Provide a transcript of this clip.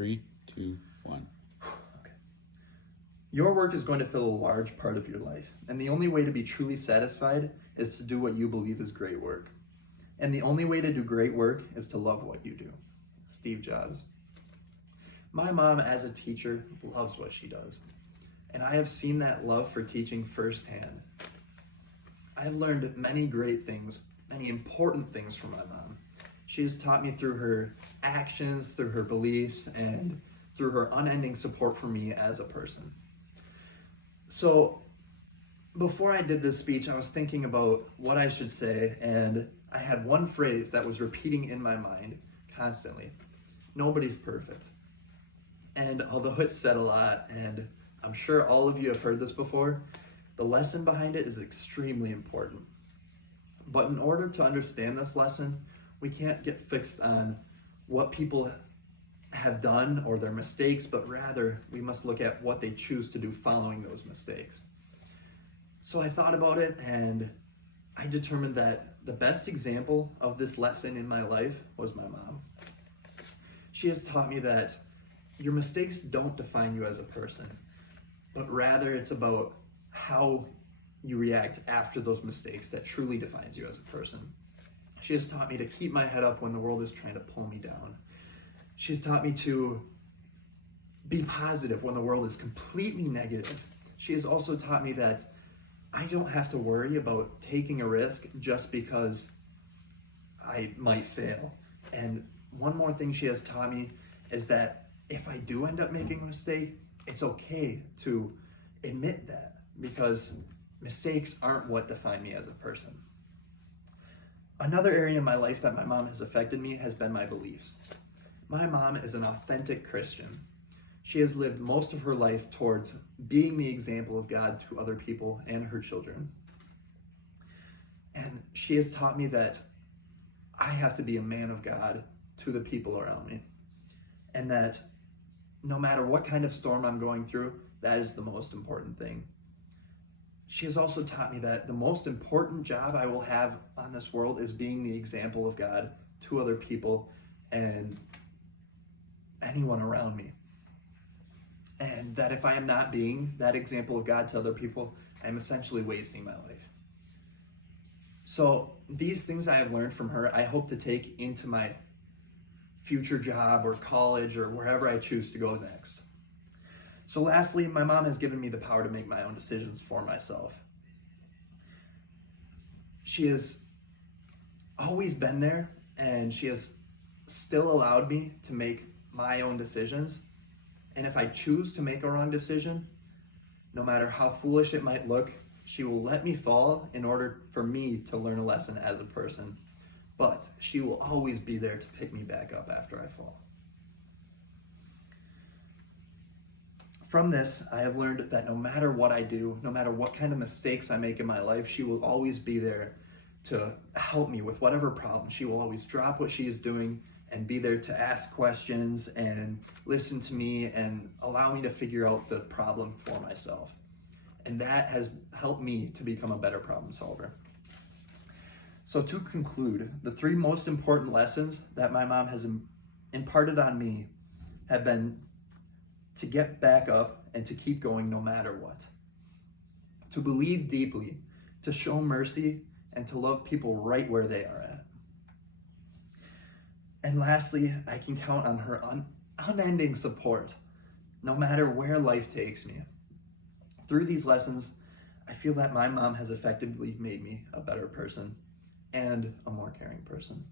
3, 2, 1. Okay. Your work is going to fill a large part of your life, and the only way to be truly satisfied is to do what you believe is great work. And the only way to do great work is to love what you do. Steve Jobs. My mom, as a teacher, loves what she does, and I have seen that love for teaching firsthand. I have learned many great things, many important things from my mom. She has taught me through her actions, through her beliefs, and through her unending support for me as a person. So before I did this speech, I was thinking about what I should say, and I had one phrase that was repeating in my mind constantly. Nobody's perfect. And although it's said a lot, and I'm sure all of you have heard this before, the lesson behind it is extremely important. But in order to understand this lesson, we can't get fixed on what people have done or their mistakes, but rather we must look at what they choose to do following those mistakes. So I thought about it, and I determined that the best example of this lesson in my life was my mom. She has taught me that your mistakes don't define you as a person, but rather it's about how you react after those mistakes that truly defines you as a person. She has taught me to keep my head up when the world is trying to pull me down. She's taught me to be positive when the world is completely negative. She has also taught me that I don't have to worry about taking a risk just because I might fail. And one more thing she has taught me is that if I do end up making a mistake, it's okay to admit that, because mistakes aren't what define me as a person. Another area in my life that my mom has affected me has been my beliefs. My mom is an authentic Christian. She has lived most of her life towards being the example of God to other people and her children. And she has taught me that I have to be a man of God to the people around me. And that no matter what kind of storm I'm going through, that is the most important thing. She has also taught me that the most important job I will have on this world is being the example of God to other people and anyone around me. And that if I am not being that example of God to other people, I'm essentially wasting my life. So these things I have learned from her, I hope to take into my future job or college or wherever I choose to go next. So lastly, my mom has given me the power to make my own decisions for myself. She has always been there, and she has still allowed me to make my own decisions. And if I choose to make a wrong decision, no matter how foolish it might look, she will let me fall in order for me to learn a lesson as a person. But she will always be there to pick me back up after I fall. From this, I have learned that no matter what I do, no matter what kind of mistakes I make in my life, she will always be there to help me with whatever problem. She will always drop what she is doing and be there to ask questions and listen to me and allow me to figure out the problem for myself. And that has helped me to become a better problem solver. So to conclude, the 3 most important lessons that my mom has imparted on me have been to get back up and to keep going no matter what, to believe deeply, to show mercy, and to love people right where they are at. And lastly, I can count on her unending support, no matter where life takes me. Through these lessons, I feel that my mom has effectively made me a better person and a more caring person.